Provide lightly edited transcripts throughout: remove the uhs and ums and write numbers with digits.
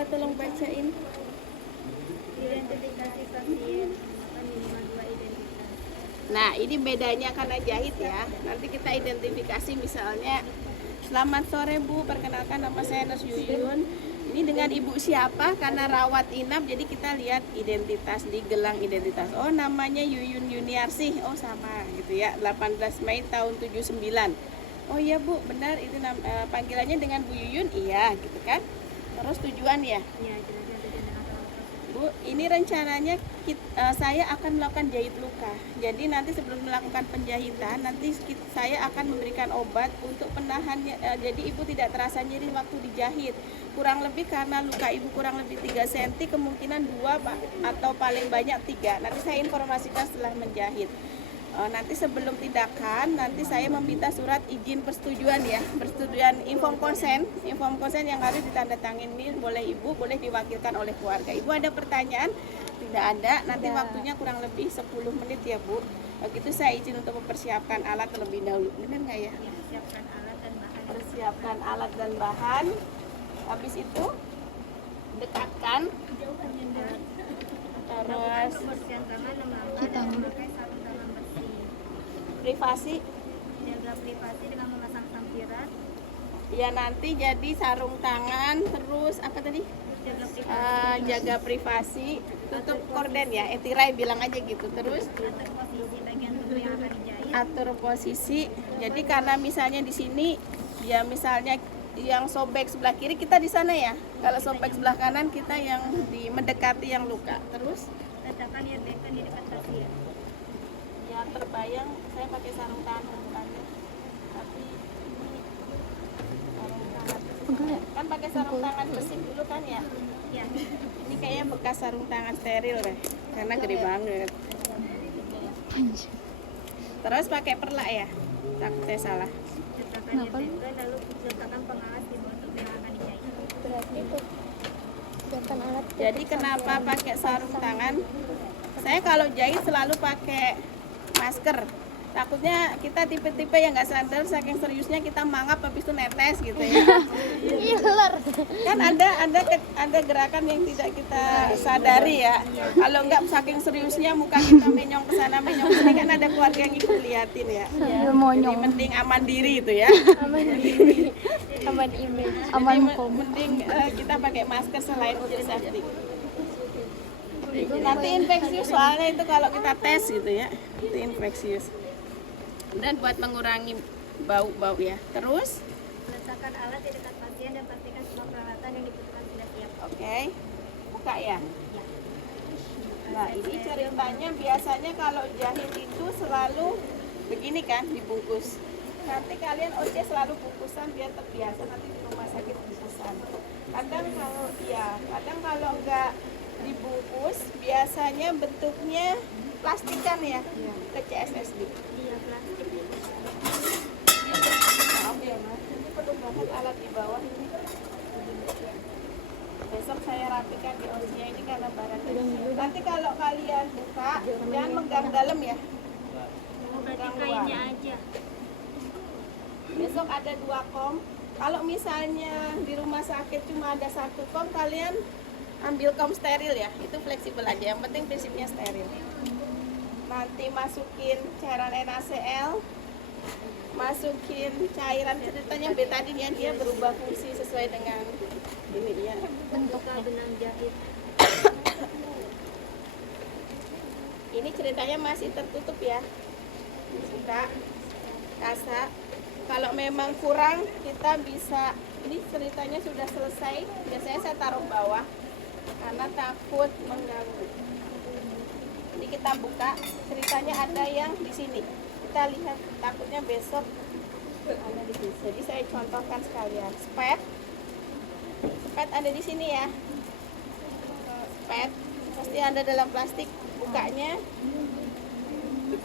Coba tolong bacain. Identifikasi pasien, maka minimal 2 identitas. Nah, ini bedanya karena jahit ya. Nanti kita identifikasi misalnya, selamat sore Bu, perkenalkan nama saya Nurse Yuyun. Ini dengan Ibu siapa? Karena rawat inap, jadi kita lihat identitas di gelang identitas. Oh, namanya Yuyun Yuniarsih. Oh, sama gitu ya. 18 Mei tahun 79. Oh iya Bu, benar itu panggilannya dengan Bu Yuyun? Iya, gitu kan. Terus tujuan ya? Ya, jelasnya tujuan dan asal usul. Bu, ini rencananya saya akan melakukan jahit luka. Jadi nanti sebelum melakukan penjahitan, nanti saya akan memberikan obat untuk penahan. Jadi ibu tidak terasa nyeri waktu dijahit. Kurang lebih karena luka ibu kurang lebih 3 cm, kemungkinan 2 atau paling banyak 3. Nanti saya informasikan setelah menjahit. Nanti sebelum tindakan, nanti saya meminta surat izin persetujuan ya, persetujuan inform konsen yang harus ditandatangani oleh ibu, boleh diwakilkan oleh keluarga. Ibu ada pertanyaan? Tidak ada. Nanti waktunya kurang lebih 10 menit ya Bu. Begitu saya izin untuk mempersiapkan alat terlebih dahulu. Benar nggak ya? Ya, siapkan alat dan bahan. Persiapkan alat dan bahan. Habis itu dekatkan. Terus Kebersihan tangan 6 langkah dan memakai sarung tangan bersih. privasi. Jaga privasi dengan memasang sampiran. Ya nanti jadi sarung tangan, terus apa tadi? Jaga privasi. Jaga privasi, tutup korden ya, tirai bilang aja gitu. Terus Atur posisi bagian tubuh yang akan dijahit. atur posisi. Jadi karena misalnya di sini, ya misalnya yang sobek sebelah kiri kita di sana ya. Kalau sobek sebelah kanan kita yang mendekati yang luka. Terus Letakkan ear bacon di dekat pasien. ya terbayang saya pakai sarung tangan bukannya, tapi ini sarung tangan kan pakai sarung tangan besi dulu kan ya. Ya, Ini kayaknya bekas sarung tangan steril deh, karena gede banget. Terus pakai perlak ya, takutnya salah. letakkan ear bacon lalu letakkan pengawas di bawah tubuh yang akan dijahit. Berarti itu siapkan alat. Jadi kenapa pakai sarung tangan? Saya kalau jahit selalu pakai masker. Takutnya kita tipe-tipe yang nggak sadar saking seriusnya kita mangap habis itu netes gitu ya. Iler. Kan ada gerakan yang tidak kita sadari ya. Kalau nggak saking seriusnya muka kita menyong ke sana menyong ke sini, kan ada keluarga yang ikut liatin ya. Jadi mending aman diri itu ya. Aman image. Jadi Aman kom. mending kita pakai masker selain untuk safety. Nanti infeksius soalnya itu kalau kita tes gitu ya, itu infeksius. Dan buat mengurangi bau-bau ya. Terus, Letakkan alat di dekat pasien dan pastikan semua peralatan yang dibutuhkan sudah siap. oke, buka ya. Ya. Nah ini ceritanya biasanya kalau jahit itu selalu begini kan, dibungkus. Nanti kalian OC selalu bungkusan biar terbiasa, nanti di rumah sakit bungkusan. Kadang kalau enggak dibungkus biasanya bentuknya plastikan ya, ke CSSD. Iya, plastik. Maaf ya Mas, ini perlu banget alat di bawah ini. Besok saya rapikan di OC-nya ini karena barang. Nanti kalau kalian buka, jangan megang dalam ya. Oh, berarti kainnya aja. Besok ada 2 kom. Kalau misalnya di rumah sakit cuma ada 1 kom, kalian ambil kom steril ya. Itu fleksibel aja. Yang penting prinsipnya steril. Nanti masukin cairan NaCl, masukin cairan ceritanya betadin ya, dia berubah fungsi sesuai dengan ini ya. Bentuknya benang jahit. Ini ceritanya masih tertutup ya. Buka, kasa. Kalau memang kurang kita bisa, ini ceritanya sudah selesai. Biasanya saya taruh bawah karena takut mengganggu. Ini kita buka, ceritanya ada yang di sini. Kita lihat, takutnya besok ada di sini. Jadi saya contohkan sekalian. Spet ada di sini ya. Spet pasti ada dalam plastik. Bukanya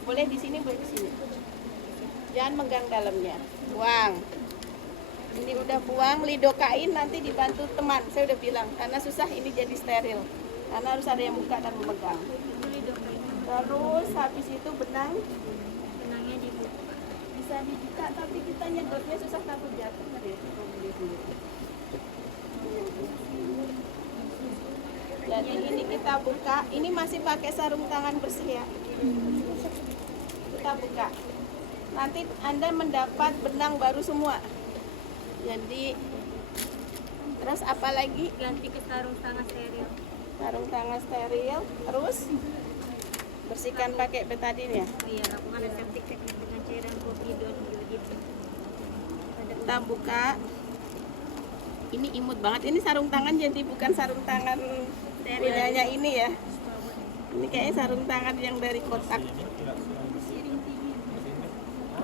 boleh di sini, boleh di sini. Jangan megang dalamnya. Buang. Ini udah buang, lidokain nanti dibantu teman. Saya udah bilang karena susah ini jadi steril. Karena harus ada yang buka dan memegang. Itu lidokain. Terus habis itu Benangnya dibuka. bisa dibuka tapi kita nyedotnya susah takut jatuh. Jadi ini kita buka, ini masih pakai sarung tangan bersih ya. Kita buka. Nanti Anda mendapat benang baru semua. Jadi terus apa lagi? Ganti ke sarung tangan steril. Sarung tangan steril, terus bersihkan pakai betadine ya. Oh iya, lakukan aseptik teknik dengan cairan povidone iodid. Kita buka. Ini imut banget. Ini sarung tangan jadi bukan sarung tangan punyanya ini ya. Ini kayaknya sarung tangan yang dari kotak.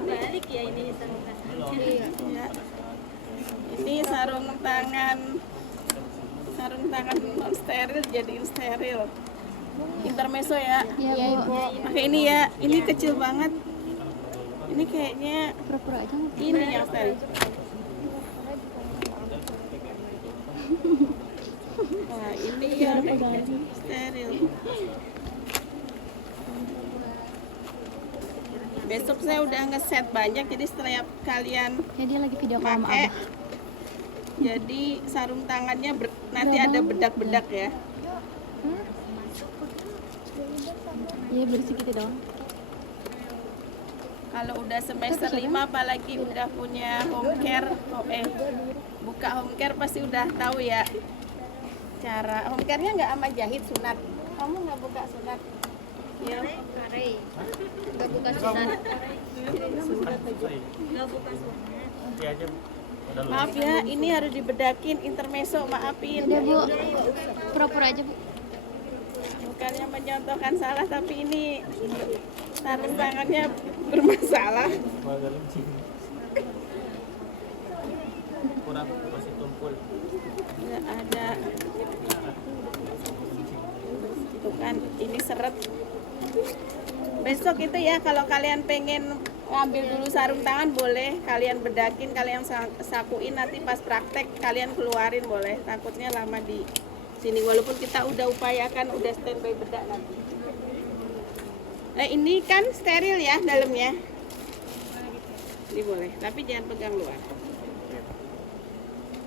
Balik ya ini sarung tangan. Ya. Ini sarung tangan non steril jadiin steril. Intermezzo ya. Iya, Bu. Pakai ini ya. Ini kecil banget. Ini kayaknya Pura-pura aja. ini yang steril. Nah, ini yang steril. Besok saya udah ngeset banyak, jadi setiap kalian Ya dia lagi video call sama pakai, Abah. jadi sarung tangannya nanti ada bedak-bedak ya. Iya bersih gitu dong. Kalau udah semester 5 apalagi udah punya home care, buka home care pasti udah tahu ya cara home care-nya nggak sama jahit sunat. Kamu nggak buka sunat? Ya. Kare. Enggak buka sunat. Enggak buka sunat. Maaf ya, ini harus dibedakin intermezzo, maafin. Udah Bu, pura-pura aja Bu. Bukannya mencontohkan salah, tapi ini sarung tangannya bermasalah. Kurang masih tumpul. Nggak ada. Itu kan, ini seret. Besok itu ya, kalau kalian pengen ngambil dulu sarung tangan boleh, kalian bedakin, kalian sakuin, nanti pas praktek kalian keluarin boleh. Takutnya lama di sini, walaupun kita udah upayakan, udah standby bedak nanti. Ini kan steril ya dalamnya. Ini boleh, tapi jangan pegang luar.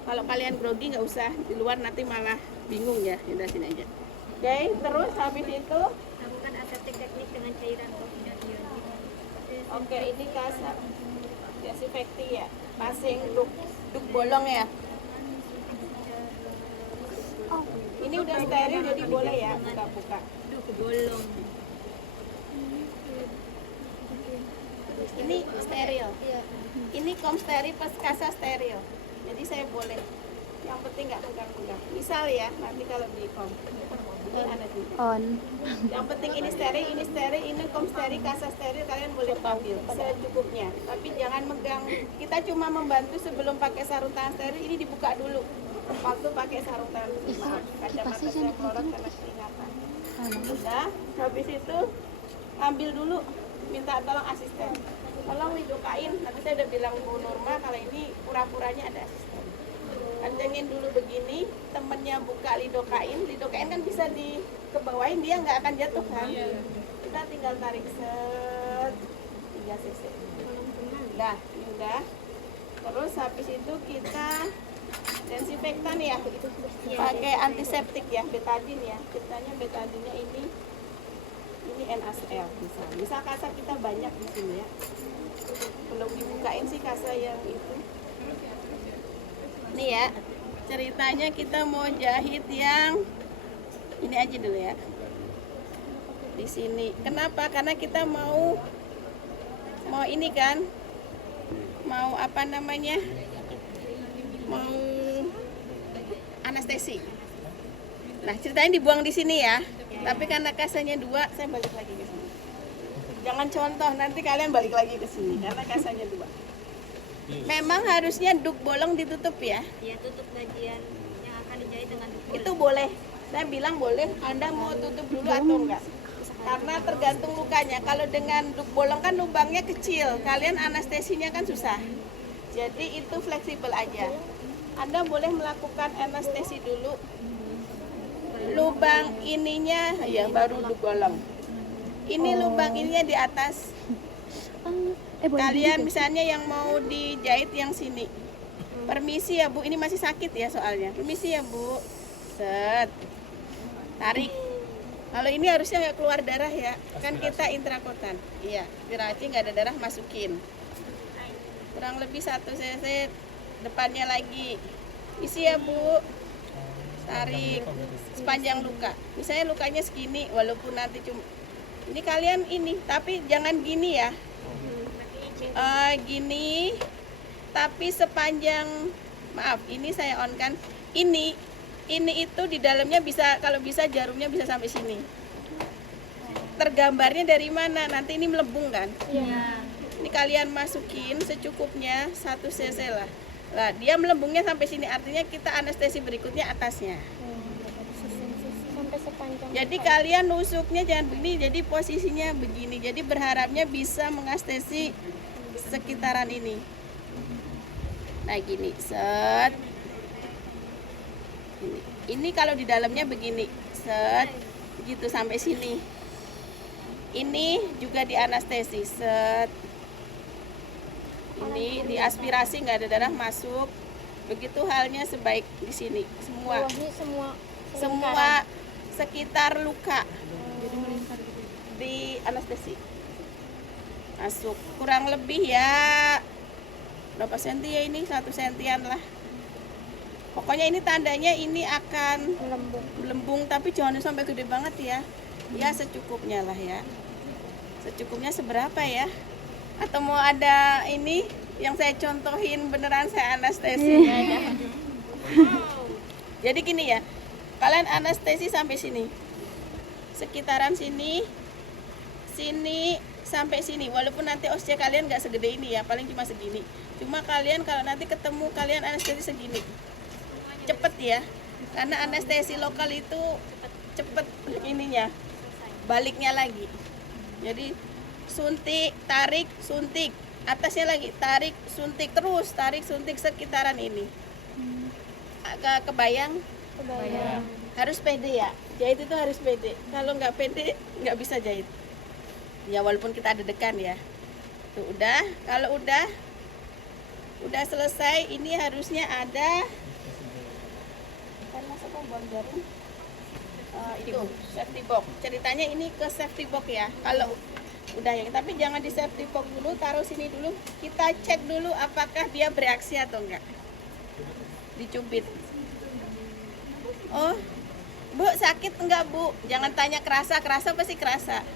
Kalau kalian grogi nggak usah di luar, nanti malah bingung ya. Udah sini aja. Oke, terus habis itu, Lakukan aseptik teknik dengan cairan povidone iodid. oke ini kasar desinfekti ya, passing duk bolong ya. Ini udah steril jadi boleh ya buka-buka. Aduh, kebolong. Ini steril. Ini kom steril pas kasa steril. Jadi saya boleh. Yang penting nggak pegang-pegang. Misal ya, nanti kalau di kom. Ini ada juga. On. Yang penting ini ini kom steril, kasa steril, kalian boleh ambil secukupnya. Tapi jangan megang. Kita cuma membantu sebelum pakai sarung tangan steril, ini dibuka dulu. Waktu pakai sarung tangan. Maaf, kacamata saya melorot karena keringatan. Udah, habis itu ambil dulu, minta tolong asisten. Tolong lidokain, nanti saya udah bilang Bu Nurma kalau ini pura-puranya ada asisten. Kencengin dulu begini, temennya buka lidokain kan bisa dikebawain, dia nggak akan jatuh kan. Kita tinggal tarik set 3 cc. Udah, ini udah. Terus habis itu kita desinfektan ya, pakai antiseptik ya, betadine ya. Ceritanya betadine ini NaCl bisa kasa kita banyak di sini ya. Belum dibukain sih kasa yang itu. Nih ya, ceritanya kita mau jahit yang ini aja dulu ya. Di sini. Kenapa? Karena kita mau ini kan, mau apa namanya? Mau anestesi. Nah, ceritanya dibuang di sini ya. Tapi karena kasanya 2, saya balik lagi ke sini. Jangan contoh, nanti kalian balik lagi ke sini karena kasanya 2. Memang harusnya duk bolong ditutup ya. Ya, tutup bagian yang akan dijahit dengan duk Itu boleh. Saya bilang boleh. Anda mau tutup dulu atau enggak? Karena tergantung lukanya. Kalau dengan duk bolong kan lubangnya kecil. Kalian anestesinya kan susah. Jadi itu fleksibel aja. Anda boleh melakukan anestesi dulu. Lubang ininya ya baru duk bolong. Ini lubang ininya di atas. Kalian misalnya yang mau dijahit yang sini. Permisi ya Bu, ini masih sakit ya soalnya. Permisi ya Bu. Set. tarik. Kalau ini harusnya nggak keluar darah ya, kan kita intrakotan. Iya, aspirasi nggak ada darah, masukin. Kurang lebih 1 cc, depannya lagi. Isi ya Bu, tarik sepanjang luka. Misalnya lukanya segini, walaupun nanti cuma ini kalian ini, tapi jangan gini ya. Gini, tapi sepanjang, maaf, ini saya on kan. Ini itu di dalamnya bisa, kalau bisa jarumnya bisa sampai sini. Tergambarnya dari mana? Nanti ini melembung kan? Iya. Ini kalian masukin secukupnya 1 cc lah. Nah, dia melembungnya sampai sini, artinya kita anestesi berikutnya atasnya. Sampai sepanjang. Jadi kalian nusuknya jangan begini, jadi posisinya begini. Jadi berharapnya bisa menganestesi sekitaran ini. Nah gini, set. Ini kalau di dalamnya begini, set, gitu sampai sini. Ini juga dianestesi, set. Ini diaspirasi, nggak ada darah masuk. Begitu halnya sebaik di sini, semua. Bawahnya Semua sekitar luka di anestesi masuk kurang lebih ya berapa senti ya, ini 1 sentian lah pokoknya. Ini tandanya ini akan melembung, tapi jangan sampai gede banget ya, ya secukupnya lah ya, secukupnya seberapa ya, atau mau ada ini yang saya contohin beneran saya anestesi. Jadi gini ya, kalian anestesi sampai sini, sekitaran sini, sini sampai sini. Walaupun nanti OSCE kalian nggak segede ini ya, paling cuma segini. Cuma kalian kalau nanti ketemu kalian anestesi segini, cepet ya. Karena anestesi lokal itu cepet ininya, baliknya lagi. Jadi suntik, tarik, suntik, atasnya lagi tarik, suntik, terus tarik, suntik sekitaran ini. Kebayang? Harus pede ya, jahit itu harus pede. Kalau nggak pede nggak bisa jahit ya, walaupun kita ada dekan ya. Tuh udah, kalau udah selesai, ini harusnya ada kan masuk ke bon jarum itu safety box. Ceritanya ini ke safety box ya, kalau udah ya, tapi jangan di safety box dulu, taruh sini dulu, kita cek dulu apakah dia bereaksi atau enggak. Dicubit. Oh, Bu, sakit enggak, Bu? Jangan tanya kerasa pasti kerasa.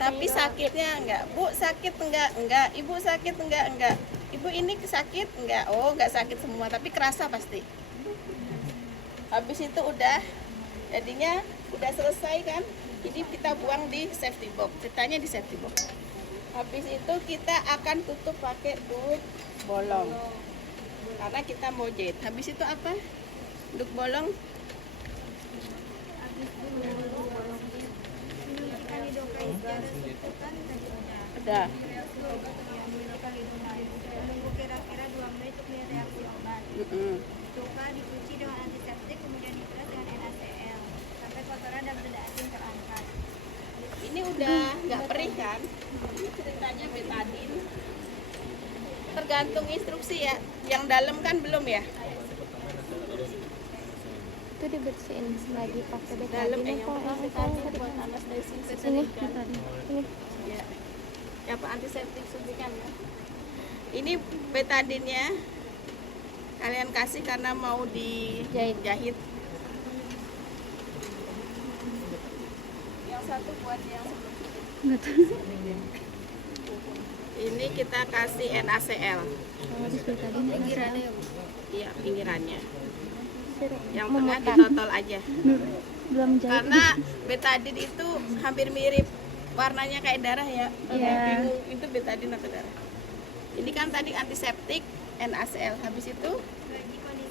Tapi sakitnya enggak. Bu, sakit enggak? Enggak. Ibu sakit enggak? Ibu ini sakit enggak? Oh, enggak sakit semua, tapi kerasa pasti. Habis itu udah, jadinya udah selesai kan? Ini kita buang di safety box. Ceritanya di safety box. Habis itu kita akan tutup pakai duk bolong. Karena kita mau jahit. Habis itu apa? Duk bolong. Ada. Menunggu kira-kira 2 menit untuk melihat reaksi obat. Luka dicuci dengan antiseptik, kemudian diperas dengan NaCl sampai kotoran dan benda asing terangkat. Ini udah nggak perih kan? Ini ceritanya betadin. Tergantung instruksi ya. Yang dalam kan belum ya? Itu dibersihin lagi pakai Dalam betadine yang apa penting betadin buat anestesi ini sedemikian. ini Ya. Ya apa antiseptik suntikan ya. Ini betadinnya kalian kasih karena mau dijahit. Yang satu buat yang ini kita kasih NaCl. habis betadine pinggirannya ya, Bu? Iya, pinggirannya. Yang tengah Memutar. ditotol aja. Belum jahit. Karena betadin itu hampir mirip, warnanya kayak darah ya. Iya. Bingung itu betadin atau darah. Ini kan tadi antiseptik NaCl. Habis itu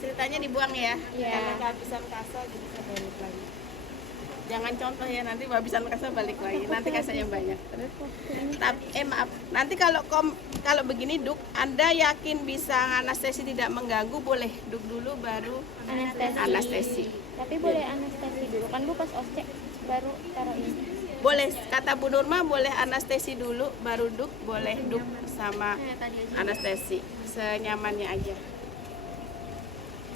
ceritanya dibuang ya. Iya. Karena kehabisan kasa jadi bisa balik lagi. Jangan contoh ya, nanti kehabisan kasa balik lagi. Nanti kasanya banyak. Terus maaf. Nanti kalau begini duk, Anda yakin bisa anestesi tidak mengganggu, boleh duk dulu baru anestesi. Tapi boleh anestesi dulu kan Bu, pas OSCE baru taruh ini. Boleh, kata Bu Nurma boleh anestesi dulu baru duk, boleh duk sama anestesi senyamannya aja.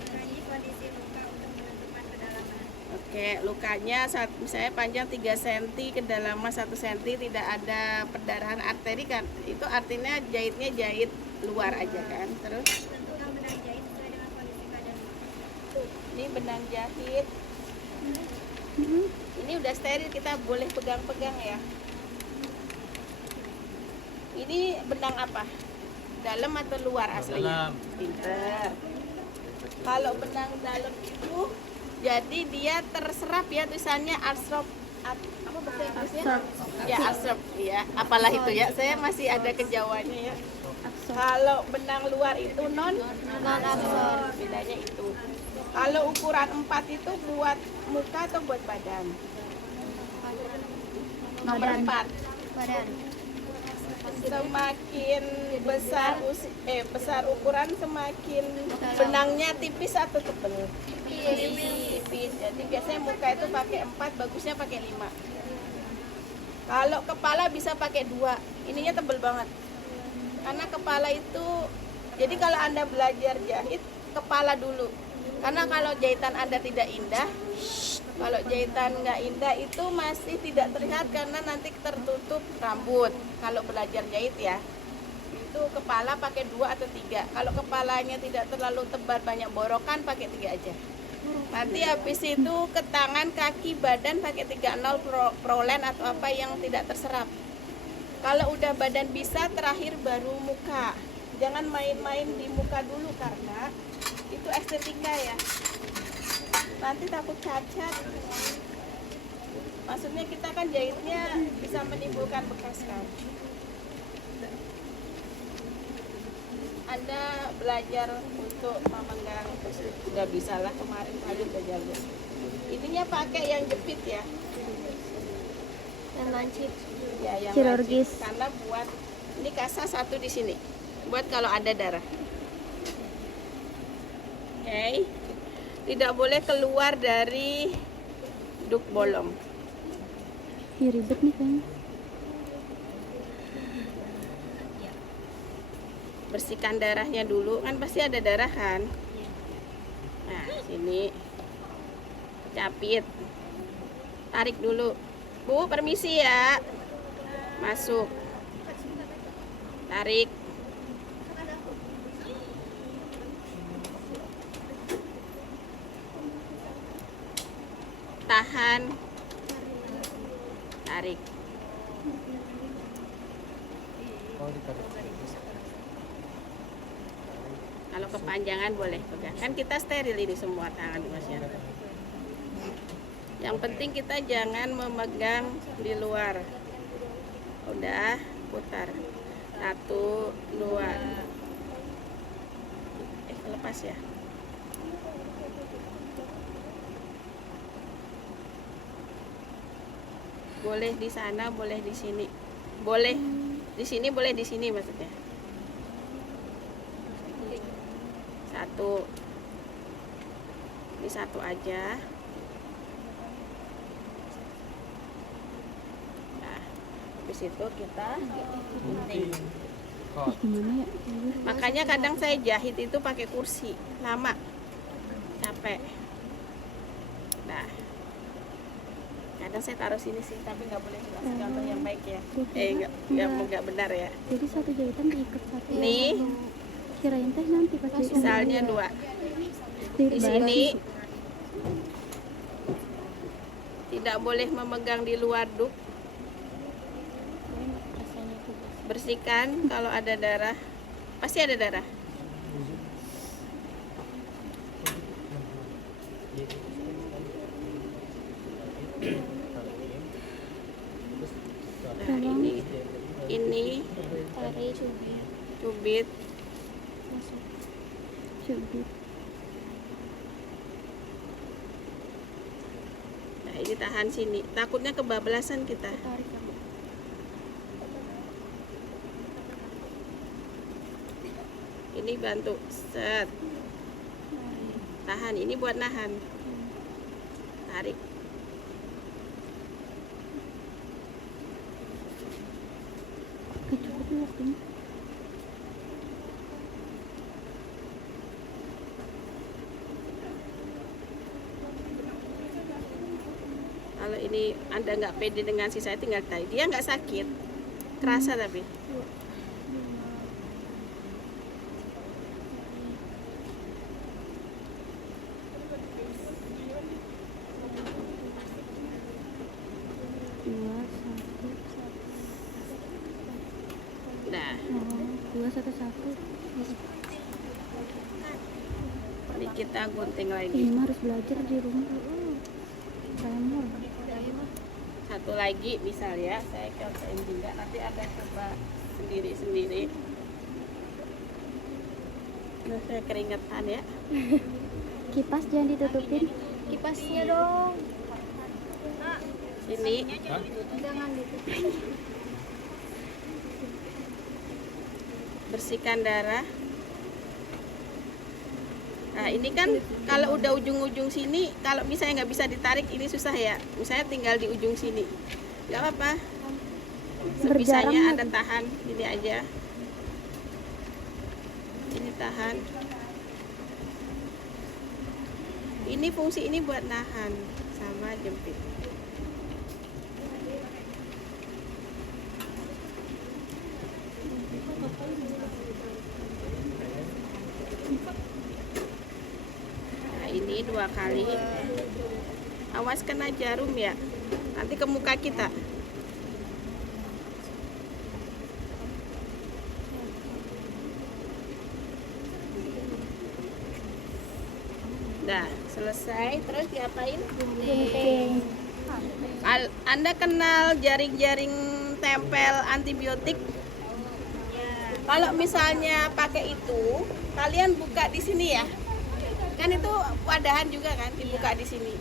Ini kondisi luka untuk menentukan kedalaman. Oke. Oke, lukanya misalnya panjang 3 cm, kedalaman 1 cm, tidak ada perdarahan arteri kan. Itu artinya jahitnya jahit luar aja kan. Terus Tentukan benang jahit sesuai dengan kondisi badan. ini benang jahit. Ini udah steril, kita boleh pegang-pegang ya. Ini benang apa? Dalam atau luar aslinya? Dalam. Pinter. Kalau benang dalam itu jadi dia terserap ya, tulisannya absorb. Apa bahasa Inggrisnya? Ya absorb ya. Apalah itu ya. Saya masih ada kejauhannya ya. Kalau benang luar itu non absorb. Bedanya itu. Kalau ukuran 4 itu buat muka atau buat badan? Nomor 4. Badan. Semakin besar ukuran, semakin benangnya tipis atau tebal? Tipis. Jadi biasanya muka itu pakai 4, bagusnya pakai 5. Kalau kepala bisa pakai 2. Ininya tebal banget. Karena kepala itu, jadi kalau Anda belajar jahit, kepala dulu. Karena kalau jahitan Anda tidak indah, kalau jahitan nggak indah itu masih tidak terlihat karena nanti tertutup rambut. Kalau belajar jahit ya, itu kepala pakai 2 atau 3. Kalau kepalanya tidak terlalu tebal banyak borokan, pakai 3 aja. Nanti habis itu ke tangan, kaki, badan pakai 30 prolen atau apa yang tidak terserap. Kalau udah badan bisa, terakhir baru muka. Jangan main-main di muka dulu karena itu estetika ya. Nanti takut cacat. Maksudnya kita kan jahitnya bisa menimbulkan bekas kan. Anda belajar untuk memegang, udah bisa lah kemarin tadi udah jago. Ininya pakai yang jepit ya. Yang lancip. Ya, yang Kirurgis. wajib. Karena buat ini kasa 1 di sini. Buat kalau ada darah. Oke. Tidak boleh keluar dari duk bolong. Ih, ribet nih kayaknya. Bersihkan darahnya dulu, kan pasti ada darah kan. Nah, sini capit. Tarik dulu. Bu, permisi ya. Masuk. Tarik. Tahan. Tarik. Kalau kepanjangan boleh pegang. Kan kita steril ini semua tangan Masnya. Yang penting kita jangan memegang di luar. Udah, putar. 1, 2. Lepas ya. Boleh di sana, boleh di sini. Boleh di sini, boleh di sini maksudnya. 1. Ini 1 aja. Nah, habis itu kita gunting. Gimana ya? Makanya kadang saya jahit itu pakai kursi, lama, capek. Nah, kadang saya taruh sini sih, tapi nggak boleh kasih contoh yang baik ya. Nggak benar ya. Jadi satu jahitan diikat satu. Nih, Kirain teh nanti pas misalnya 2 di sini. Tidak boleh memegang di luar duk. Bersihkan kalau ada darah. Pasti ada darah. Nah, ini tarik cubit. cubit. Nah, ini tahan sini. Takutnya kebablasan kita. Tarik. Ini bantu set. Tahan, ini buat nahan. Tarik. Cukup waktunya. Kalau ini Anda nggak pede dengan si saya, tinggal tarik. Dia nggak sakit, kerasa tapi. Dua, satu, Nah, dua, satu. ini kita gunting lagi. Ini harus belajar di rumah. Tremor. Satu lagi misal ya, saya cobain juga. Nanti Anda coba sendiri-sendiri. Nah, saya keringetan ya. Kipas jangan ditutupin. Kipasnya dong. Sini. Jangan ditutupin. Bersihkan darah. Nah ini kan kalau udah ujung-ujung sini, kalau misalnya nggak bisa ditarik, ini susah ya. Misalnya tinggal di ujung sini, nggak apa-apa. Sebisanya Berjarak, Anda tahan, ini aja. Ini tahan. Ini fungsi ini buat nahan sama jepit. Nah, ini 2 kali. Awas kena jarum ya. Nanti ke muka kita. Nah, selesai. Terus diapain? Gunting. Anda kenal jaring-jaring tempel antibiotik? Kalau misalnya pakai itu, kalian buka di sini ya. Kan itu wadahan juga kan, dibuka di sini.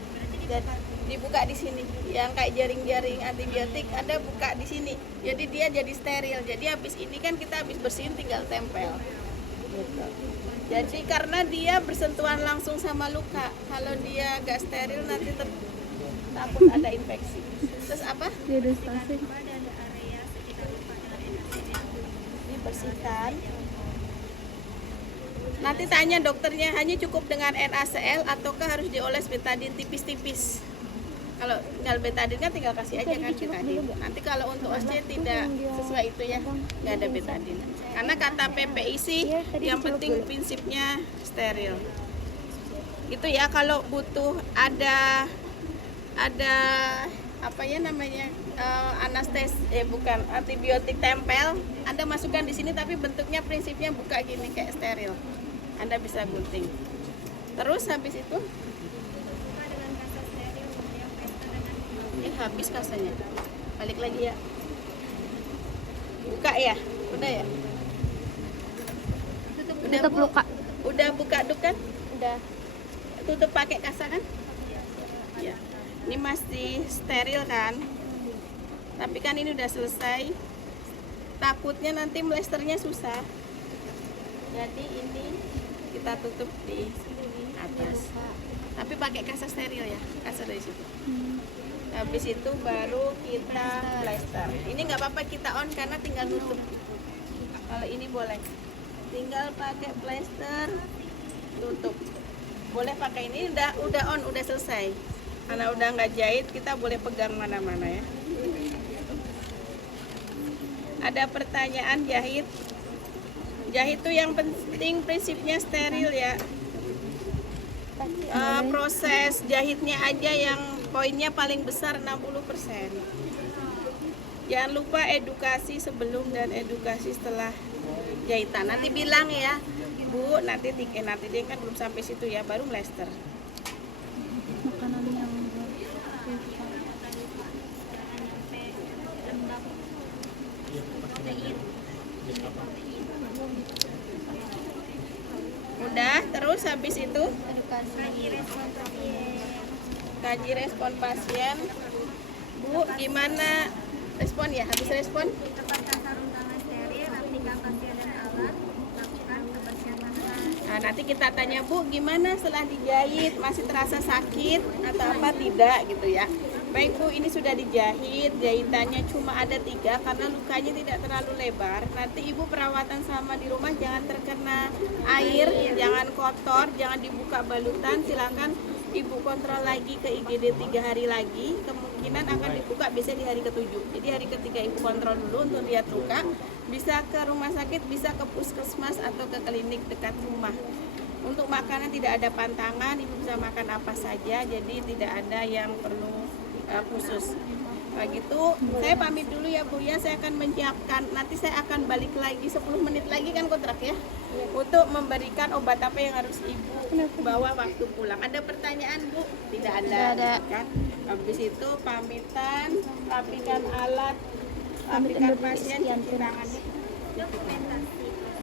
Dan dibuka di sini. Yang kayak jaring-jaring antibiotik, Anda buka di sini. Jadi dia jadi steril. Jadi habis ini kan kita habis bersihin tinggal tempel. Gitu. Jadi karena dia bersentuhan langsung sama luka. Kalau dia gak steril nanti takut ada infeksi. Terus apa? Dia udah stasi. Dibersihkan. Nanti tanya dokternya, hanya cukup dengan NaCl ataukah harus dioles betadine tipis-tipis. Kalau tinggal betadine kan tinggal kasih aja kan betadine. Nanti kalau untuk OSC tidak sesuai itu ya, nggak ada betadine. Karena kata PPI sih yang penting prinsipnya steril. Itu ya, kalau butuh ada apa ya namanya, bukan antibiotik tempel, Anda masukkan di sini tapi bentuknya prinsipnya buka gini kayak steril. Anda bisa gunting. Terus habis itu habis kasanya. Balik lagi ya. Buka ya? Udah ya? Tutup luka. Udah buka duk kan? Udah. Tutup pakai kasa kan? Ya. Ini masih steril kan? Tapi kan ini udah selesai. Takutnya nanti melesternya susah. Jadi ini kita tutup di atas. Tapi pakai kasa steril ya, kasa dari situ. Habis itu baru kita plester. Ini nggak apa-apa kita on karena tinggal tutup. Kalau ini boleh, tinggal pakai plester, tutup. Boleh pakai ini, udah on, udah selesai. Karena udah nggak jahit, kita boleh pegang mana-mana ya. Ada pertanyaan jahit? Jahit itu yang penting prinsipnya steril ya. Proses jahitnya aja yang poinnya paling besar 60%. Jangan lupa edukasi sebelum dan edukasi setelah jahitan. Nanti bilang ya, Bu, nanti dia kan belum sampai situ ya, baru mlester. Makanan yang Udah, terus habis itu kaji respon pasien. Bu, gimana respon ya? Habis respon? Tempatkan sarung tangan steril, aplikasi pasien dan alat, lakukan kebersihan tangan. Nah, nanti kita tanya, Bu, gimana setelah dijahit? Masih terasa sakit atau apa tidak gitu ya? Baik Bu, ini sudah dijahit, jahitannya cuma ada 3 karena lukanya tidak terlalu lebar. Nanti Ibu perawatan sama di rumah jangan terkena air, jangan kotor, jangan dibuka balutan. Silakan ibu kontrol lagi ke IGD 3 hari lagi, kemungkinan akan dibuka bisa di hari ke-7. Jadi hari ketiga ibu kontrol dulu untuk lihat luka, bisa ke rumah sakit, bisa ke puskesmas atau ke klinik dekat rumah. Untuk makanan tidak ada pantangan, ibu bisa makan apa saja, jadi tidak ada yang perlu khusus. Nah gitu, saya pamit dulu ya Bu ya, saya akan menyiapkan, nanti saya akan balik lagi 10 menit lagi kan kontrak ya, untuk memberikan obat apa yang harus ibu bawa waktu pulang. Ada pertanyaan Bu? Tidak ada. Tidak ada. Kan? Habis itu pamitan, rapikan alat, rapikan pasien, cuci tangannya. Dokumentasi